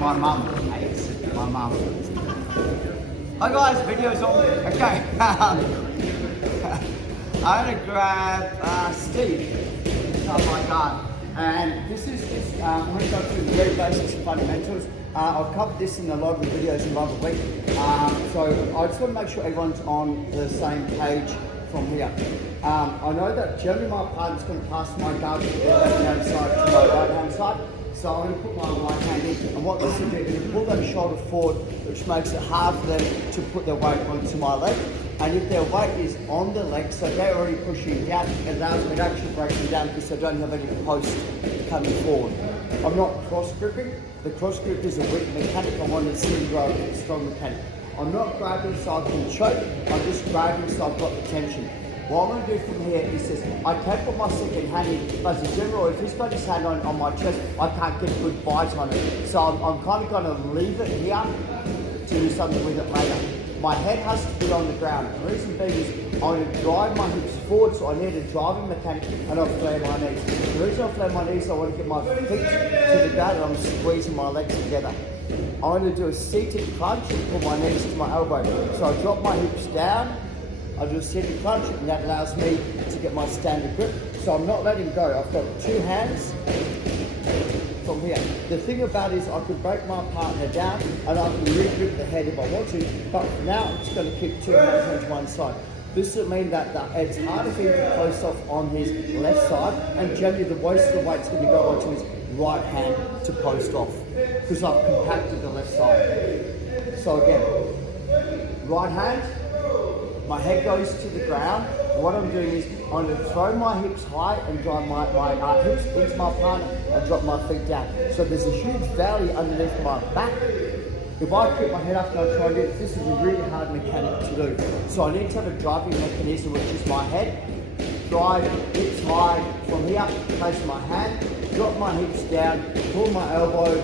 My mum hates it. My mum. Hi guys, video's on. Okay. I'm gonna grab Steve. Oh my god. And this is just, I'm gonna go through the very basics and fundamentals. I've covered this in a lot of the videos in another week. So I just want to make sure everyone's on the same page from here. I know that generally my partner's going to pass my guard to the left hand side to my right hand side. So I'm going to put my right hand in, and what this will do is pull that shoulder forward, which makes it hard for them to put their weight onto my leg. And if their weight is on the leg, so they're already pushing down, it allows me to actually break them down because I don't have any post coming forward. I'm not cross gripping. The cross grip is a weak mechanic. I want to see a strong mechanic. I'm not grabbing so I can choke, I'm just grabbing so I've got the tension. What I'm going to do from here is this, I can put my second hand in, but as a general, if he's got his hand on my chest, I can't get a good bite on it. So I'm kind of going to leave it here to do something with it later. My head has to be on the ground. The reason being is I want to drive my hips forward, so I need a driving mechanic, and I'll flare my knees. The reason I flare my knees is I want to get my feet to the ground and I'm squeezing my legs together. I'm going to do a seated crunch and put my knees to my elbow. So I drop my hips down, I do a seated crunch, and that allows me to get my standard grip. So I'm not letting go. I've got two hands from here. The thing about it is I could break my partner down and I can re-grip the head if I want to, but for now I'm just going to keep two hands on one side. This will mean that it's harder for him to post off on his left side, and generally the most of the weight's going to go onto his right hand to post off because I've compacted the left side. So again, right hand, my head goes to the ground. What I'm doing is I'm going to throw my hips high and drive my hips into my partner and drop my feet down. So there's a huge valley underneath my back. If I put my head up and I try and do this is a really hard mechanic to do. So I need to have a driving mechanism, which is my head, drive hips high from here, place my hand, drop my hips down, pull my elbow,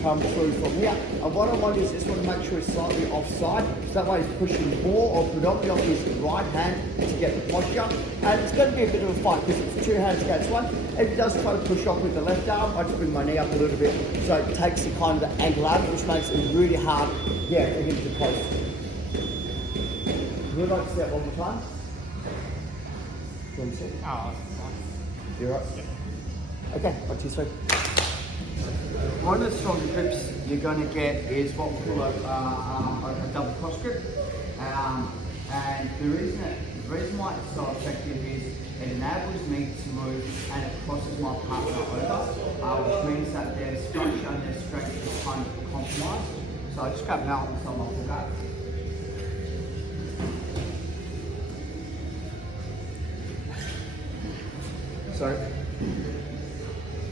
come through from here. And what I want is just want to make sure it's slightly offside, so that way he's pushing more or predominantly off his right hand to get the posture. And it's going to be a bit of a fight because it's two hands against one. If he does try to push off with the left arm, I just bring my knee up a little bit, so it takes the kind of the angle out, which makes it really hard, for him to post. Would you like to see that one more time? Do you want to see it? Oh, You're right? yeah. Okay, 1, 2, 3. One of the stronger grips you're going to get is what we call a double cross grip. And the reason why it's so effective is it enables me to move and it crosses my partner over, which means that their structure and their strength is kind of compromised. So I just grab Mel and tell my full guard. Sorry.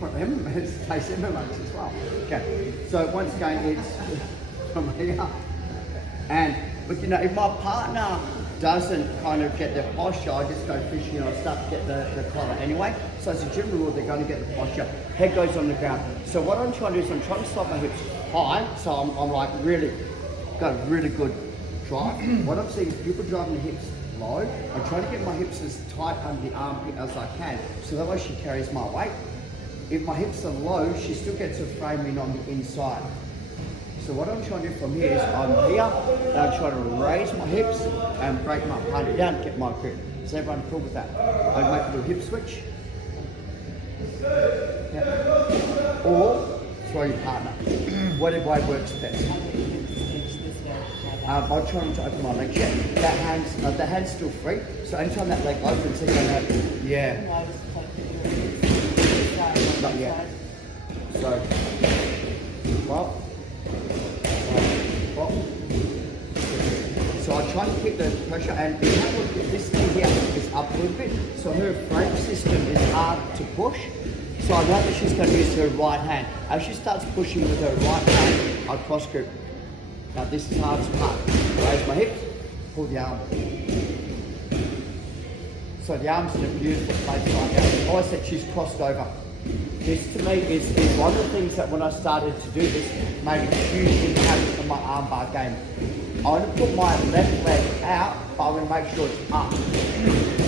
It's face MMA as well. Okay, so once again, it's from here. And look, if my partner doesn't kind of get their posture, I just go fishing and I start to get the collar anyway. So as a general rule, they're going to get the posture. Head goes on the ground. So what I'm trying to do is I'm trying to stop my hips high, so I'm like really, got a really good drive. What I'm seeing is people driving the hips low. I'm trying to get my hips as tight under the armpit as I can, so that way she carries my weight. If my hips are low, she still gets a frame in on the inside. So what I'm trying to do from here is I'm here, and I'm trying to raise my hips and break my partner down to get my grip. Is everyone cool with that? I make a little hip switch. Yeah. Or throw your partner. Whatever way works best. I'm trying to open my leg yet. That hand's still free. So anytime that leg opens, it's going to, yeah. Not yet. So, well. So I try to keep the pressure, and this thing here is up a little bit, so her frame system is hard to push. So I know that she's going to use her right hand. As she starts pushing with her right hand, I cross grip. Now this is the hardest part. Raise my hips, pull the arm. So the arm's in a beautiful place right now. I said she's crossed over. This to me is one of the things that when I started to do this made a huge impact on my armbar game. I'm going to put my left leg out, but I'm going to make sure it's up.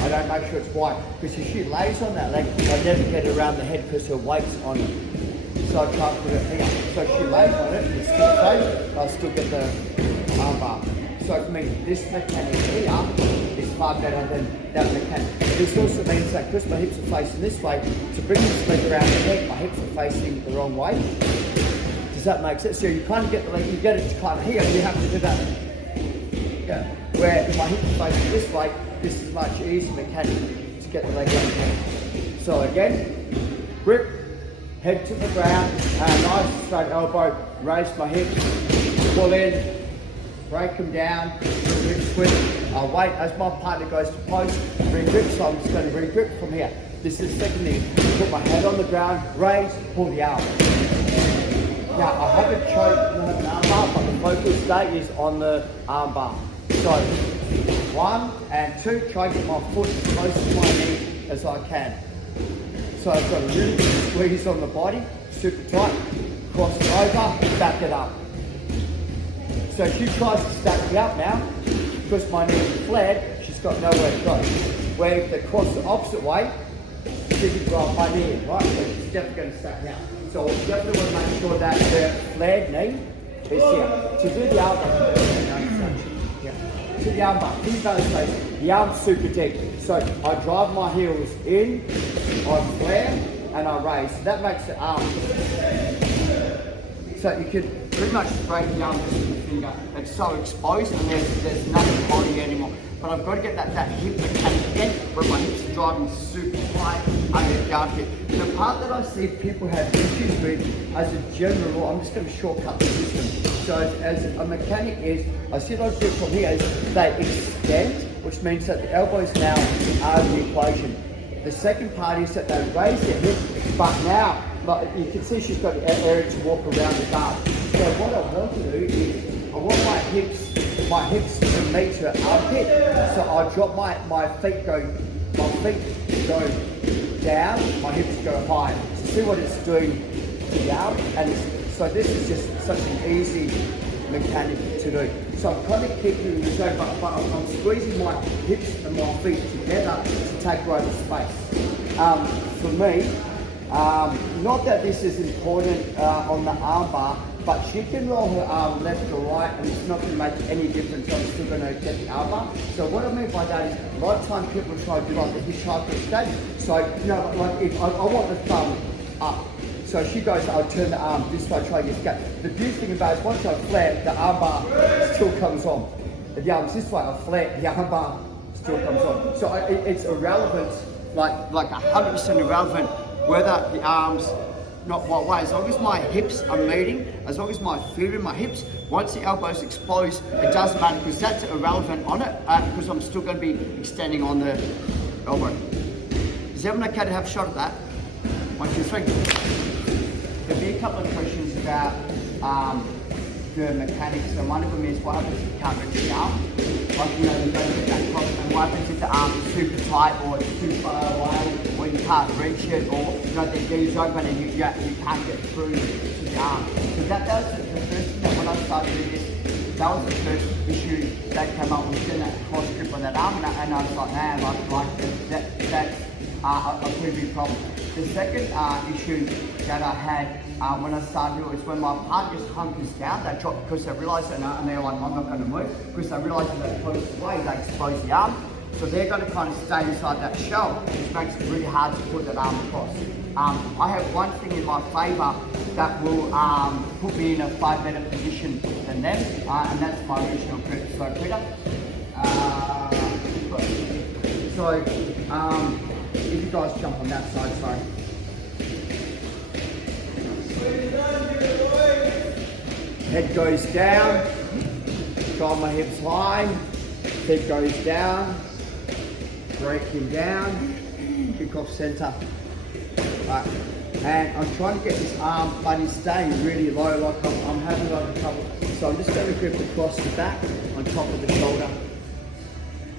I don't make sure it's wide, because if she lays on that leg, I never get around the head because her weight's on it. So I can't put it here. So she lays on it, it's still safe, I'll still get the armbar. So for me, this mechanic here is far better than that mechanic. This also means that because my hips are facing this way, to bring this leg around the head, my hips are facing the wrong way. Does that make sense? So you kind of get the leg, you get it kind of here, you have to do that. Yeah. Where if my hips are facing this way, this is much easier mechanic to get the leg around the head. So again, grip, head to the ground, and nice straight elbow, raise my hips, pull in, break them down, switch. I'll wait as my partner goes to post, re-grip, so I'm just going to re-grip from here. This is the second thing. Put my head on the ground, raise, pull the arm. Now I haven't choked an arm bar, but the focus today is on the arm bar. So 1 and 2, try to get my foot as close to my knee as I can. So I've got a really good squeeze on the body, super tight, cross it over, back it up. So she tries to stack me up now, because my knee is flat, she's got nowhere to go. Where if they cross the opposite way, she can drop my knee in, right? So she's definitely going to stack me up. So we definitely want to make sure that the flared knee is here. To do the arm bar, to the arm bar, please don't say the arm's super deep. So I drive my heels in, I flare, and I raise. So that makes the arm. So you can pretty much break the arm with your finger. It's so exposed and there's nothing holding it anymore. But I've got to get that hip mechanic again, where my hips are driving super tight under the armpit. The part that I see people have issues with, as a general rule, I'm just going to shortcut the system. So as a mechanic is, I see those do from here, is they extend, which means that the elbows now are in the equation. The second part is that they raise their hips, but now, like you can see she's got the area to walk around the guard. So what I want to do is, I want my hips to meet her armpit. So I drop my feet go down, my hips go high. So see what it's doing to the arm, and so this is just such an easy mechanic to do. So I'm kind of keeping the shape, but I'm squeezing my hips and my feet together to take over space. For me, not that this is important on the arm bar, but she can roll her arm left or right and it's not going to make any difference. I'm still going to get the arm bar. So what I mean by that is, a lot of time people try to do like the hitchhiker state. So, you know, like if I want the thumb up. So she goes, I'll turn the arm this way, try to get escape. The beauty thing about it is once I flare, the arm bar still comes on. If the arm's this way, I flare, the arm bar still comes on. So it's irrelevant, like 100% irrelevant whether the arm's not what way. As long as my hips are meeting, as long as my feet are in my hips, once the elbow's exposed, it doesn't matter because that's irrelevant on it because I'm still going to be extending on the elbow. Is everyone okay to have a shot at that? 1, 2, 3. There'll be a couple of questions about the mechanics, and one of them is what happens if you can't reach the arm? Like, you know, you don't get that cross, and what happens if the arm is super tight or it's too far away, or you can't reach it, or you know, the knee's open and you can't get through to the arm. So that was the first thing that when I started doing this, that was the first issue that came up with getting that cross grip on that arm, and I was like, man, that's a pretty big problem. The second issue that I had when I started doing it was when my partner just hunkers down, they drop because they realise that, and they're like, I'm not going to move, because they realise that they're close away, they expose the arm. So they're going to kind of stay inside that shell, which makes it really hard to put that arm across. I have one thing in my favour that will put me in a far better position than them, and that's my original grip. So Peter, if you guys jump on that side, sorry. Head goes down, drive my hips high, head goes down, break him down, kick off centre. Right. And I'm trying to get this arm, but he's staying really low, like I'm having a lot of trouble. So I'm just going to grip across the back, on top of the shoulder.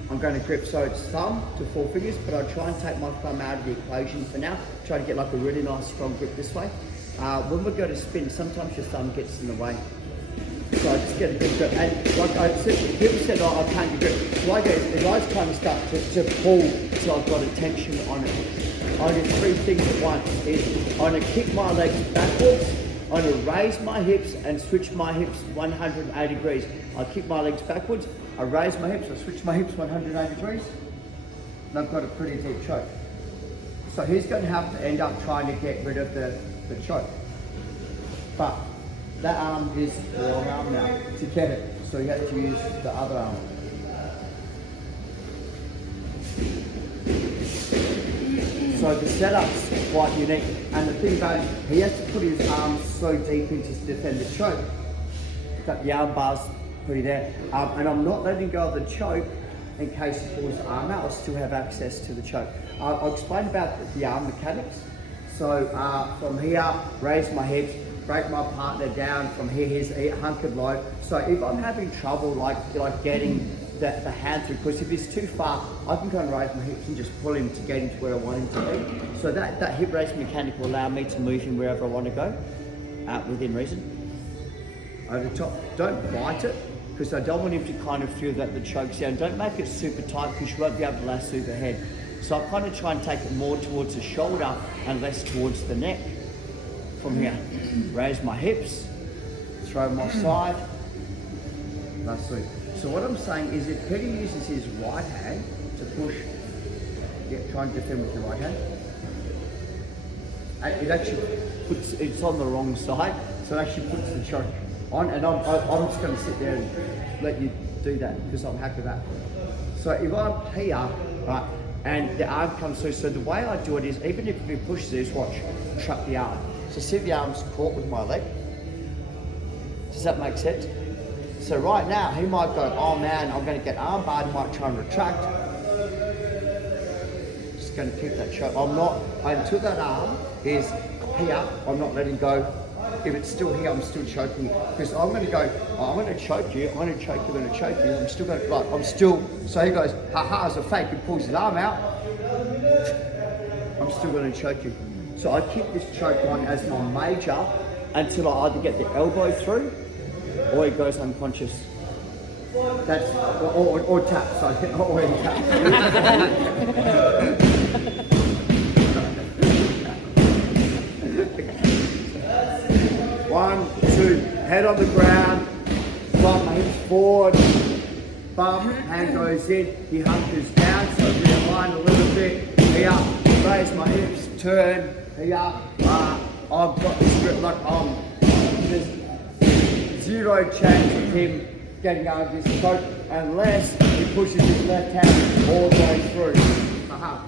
I'm going to grip so it's thumb to 4 fingers, but I'll try and take my thumb out of the equation for now. Try to get like a really nice strong grip this way. When we go to spin, sometimes your thumb gets in the way. So I just get a good grip. And like I said, people said, oh, I can't get grip. So I go, the guys kind of start to pull till I've got a tension on it. I do three things at once. I'm going to kick my legs backwards, I'm going to raise my hips and switch my hips 180 degrees. I kick my legs backwards, I raise my hips, I switch my hips 180 degrees, and I've got a pretty deep choke. So he's going to have to end up trying to get rid of the choke. But that arm is the wrong arm now to get it, so you have to use the other arm. So the setup's quite unique, and the thing about it, he has to put his arms so deep in to defend the choke that the arm bar's pretty there. And I'm not letting go of the choke in case he pulls the arm out. I'll still have access to the choke. I'll explain about the arm mechanics. So from here, raise my hips, break my partner down. From here, he's hunkered low. So if I'm having trouble like getting the hand through, because if he's too far, I can go and raise my hips and just pull him to get him to where I want him to be. So that hip raise mechanic will allow me to move him wherever I want to go, within reason. Over the top, don't bite it, because I don't want him to kind of feel that the choke's down. Don't make it super tight, because you won't be able to lasso the head. So I kind of try and take it more towards the shoulder and less towards the neck. From here, raise my hips, throw them offside, lasso. So what I'm saying is, if Petty uses his right hand to push, try and defend with your right hand. It actually puts, it's on the wrong side, so it actually puts the choke on, and I'm just going to sit there and let you do that, because I'm happy with that. So if I'm here, right, and the arm comes through, so the way I do it is, even if he pushes this, watch, trap the arm. So see the arm's caught with my leg? Does that make sense? So right now, he might go, oh man, I'm going to get arm barred, he might try and retract. Just going to keep that choke. Until that arm is here, I'm not letting go. If it's still here, I'm still choking. Because I'm going to go, oh, I'm going to choke you, I'm going to choke you, I'm going to choke you. I'm still going to, so he goes, haha, as a fake, he pulls his arm out. I'm still going to choke you. So I keep this choke on as my major until I either get the elbow through or he goes unconscious. That's, or tap, sorry, or he taps. 1, 2, head on the ground, bump my hips forward, bump, hand goes in, he hunkers down, so realign a little bit, here, raise my hips, turn, here, I've got this grip like there's zero chance of him getting out of this choke unless he pushes his left hand all the way through.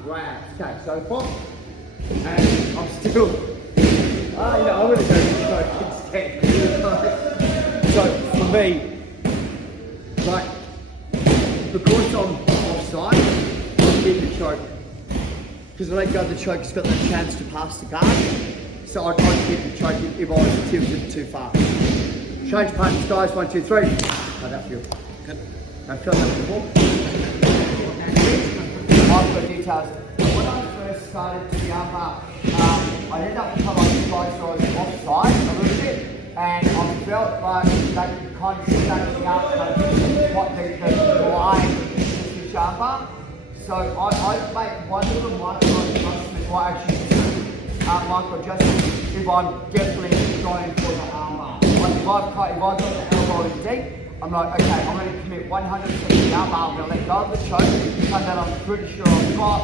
Right, okay, so pop, and I'm still, I'm going to go to choke instead. So for me, like, because I'm offside, I keep the choke. Because I let go of the choke, it's got the chance to pass the guard. So I'd keep the choke if I was tilted too far. Change partners, guys, 1, 2, 3. How'd that feel? Good. I felt that before. I've got details. When I first started to the armbar, I ended up coming like so I was offside a little bit, and I felt like that kind of stacked me up, what the line to switch armbar. So I make one little micro adjustment, or actually micro adjustment, if I'm definitely going for the armbar. Like if I've got the elbow in deep, I'm like, okay, I'm going to commit 100% to the armbar, I'm going to let go of the choke, so that I'm pretty sure I've got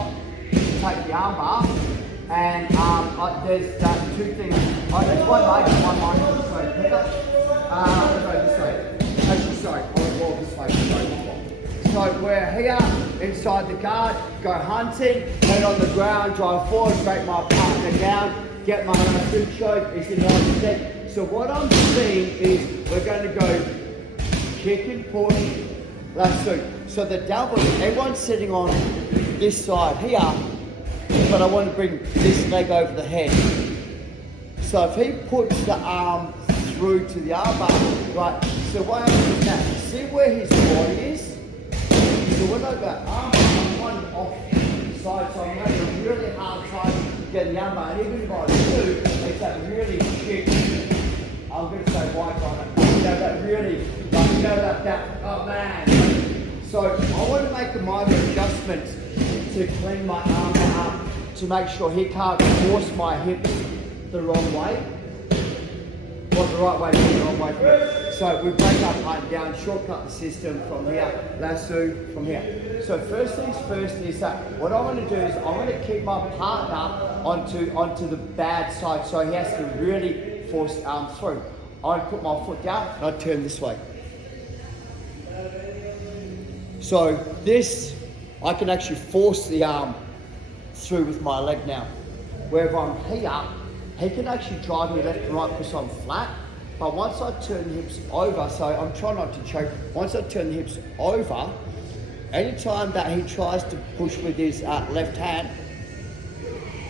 to take the armbar. And there's two things. There's one major, one minor. I'll go this way. Actually, sorry, I'll walk this way. So we're here, inside the guard, go hunting, head on the ground, drive forward, break my partner down, get my good choke, it's in 90%. So what I'm seeing is we're going to go kick and push, lasso. So the double, everyone's sitting on this side here, but I want to bring this leg over the head. So if he puts the arm through to the armbar, right, so what happens now, see where his body is? So when I go armbar, I'm kind of off the side, so I'm having a really hard time getting the armbar, and even if I do, it's that really shit, I'm going to say white on it, that really, oh man. So I want to make a minor adjustment to clean my armbar up to make sure he can't force my hips the wrong way. Or the right way, the wrong way. So we break up height and down, shortcut the system from here, lasso from here. So first things first is that what I want to do is I want to keep my partner onto the bad side, so he has to really force through. I put my foot down and I turn this way. So this, I can actually force the arm through with my leg now. Where if I'm here, he can actually drive me left and right because I'm flat. But once I turn the hips over, so I'm trying not to choke, once I turn the hips over, anytime that he tries to push with his left hand,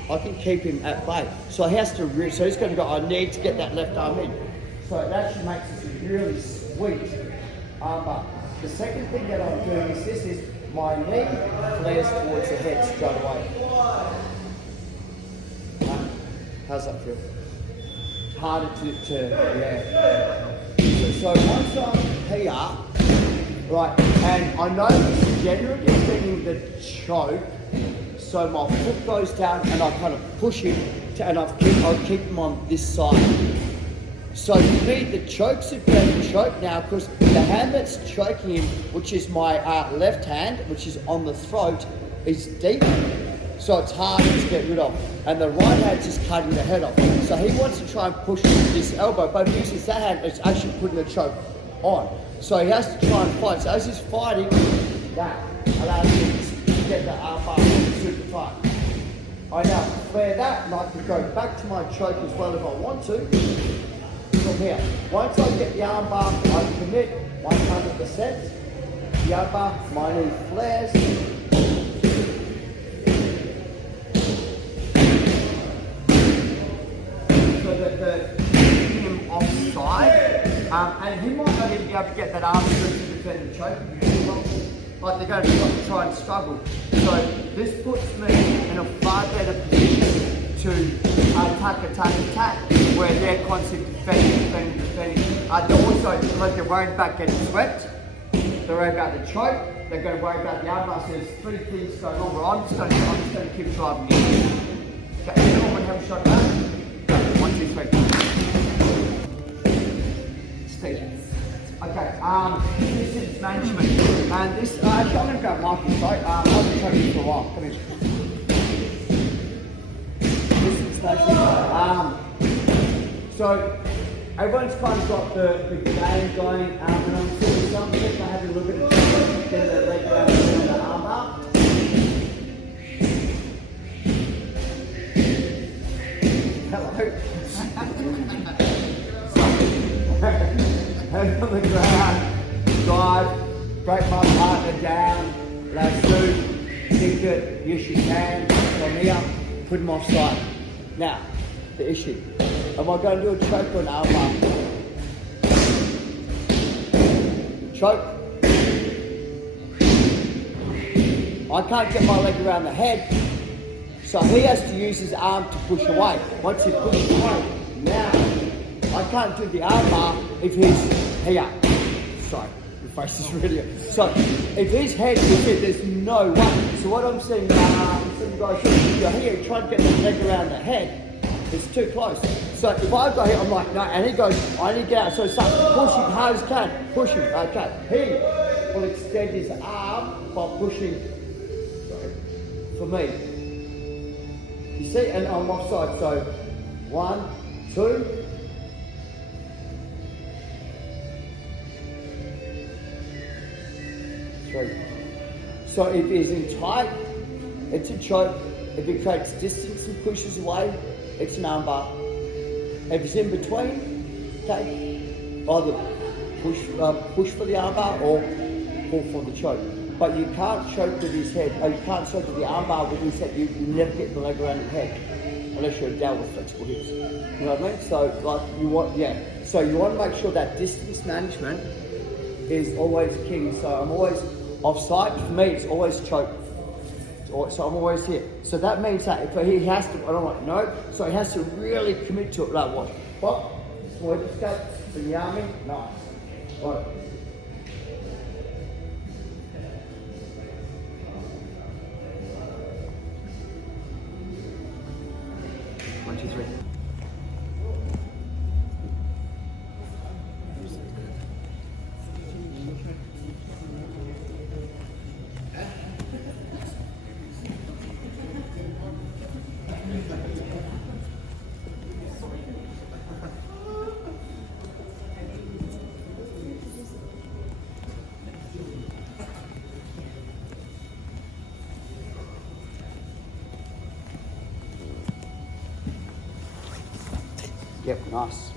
I can keep him at bay. So he has to really, so he's going to go, I need to get that left arm in. So it actually makes this a really sweet armbar. The second thing that I'm doing is this is my knee flares towards the head straight away. How's that feel? Harder yeah. So once I'm here, right, and I know this generally feeling the choke, so my foot goes down and I kind of push him, and I'll keep him on this side. So for me, the choke's a better choke now because the hand that's choking him, which is my left hand, which is on the throat, is deep. So it's hard to get rid of. And the right hand's just cutting the head off. So he wants to try and push with this elbow, but if he uses that hand, it's actually putting the choke on. So he has to try and fight. So as he's fighting, that allows him to get the armbar super tight. I now flare that, and I can go back to my choke as well if I want to. From here. Once I get the armbar, I commit 100%. The armbar, my knee flares. So that him offside, and he might not even be able to get that arm through to defend the choke. Like they're going to try and struggle. So this puts me in a far better position to attack, where they're constantly defending. They're also, because they're worried about getting swept, they're worried about the choke, they're going to worry about the armbar. So there's three things going on, but I'm just going to keep driving in. Okay, anyone have a shot at that? 1, 2, 3. Stay. Okay, distance management. And this, actually I'm going to grab Michael, sorry. I've been trying to for a while. Come here. Distance management. So, everyone's kind of got the game going, and I'm seeing some people having a little bit of trouble getting their leg around the armbar. Hello. Head on the ground, dive, break my partner down, lasso, kick it, yes you can, from here, put him offside. Now, the issue, am I going to do a choke or an armbar? Choke. I can't get my leg around the head, so he has to use his arm to push away. Once he pushes away, now, I can't do the armbar if he's here. Sorry, your face is really... So, if his head is here, there's no way. So what I'm saying, some guys, you're here, trying to get the leg around the head, it's too close. So if I go here, I'm like, no, and he goes, I need to get out. So start pushing hard as can, push him, okay. He will extend his arm by pushing, sorry, for me. You see, and I'm offside, so 1, 2, 3. So if he's in tight, it's a choke. If he creates distance and pushes away, it's an armbar. If he's in between, okay, either push for the armbar or pull for the choke. But you can't choke with his head, or you can't choke with the armbar with his head. You never get the leg around the head unless you're down with flexible hips. You know what I mean? So like you want, yeah. So you want to make sure that distance management is always king. So I'm always offside. For me, it's always choke. So I'm always here. So that means that if he has to, I don't want no. So he has to really commit to it. Like what? Pop, small escape, bring the arm in. Nice. Right. 2, 3. Yep, nice.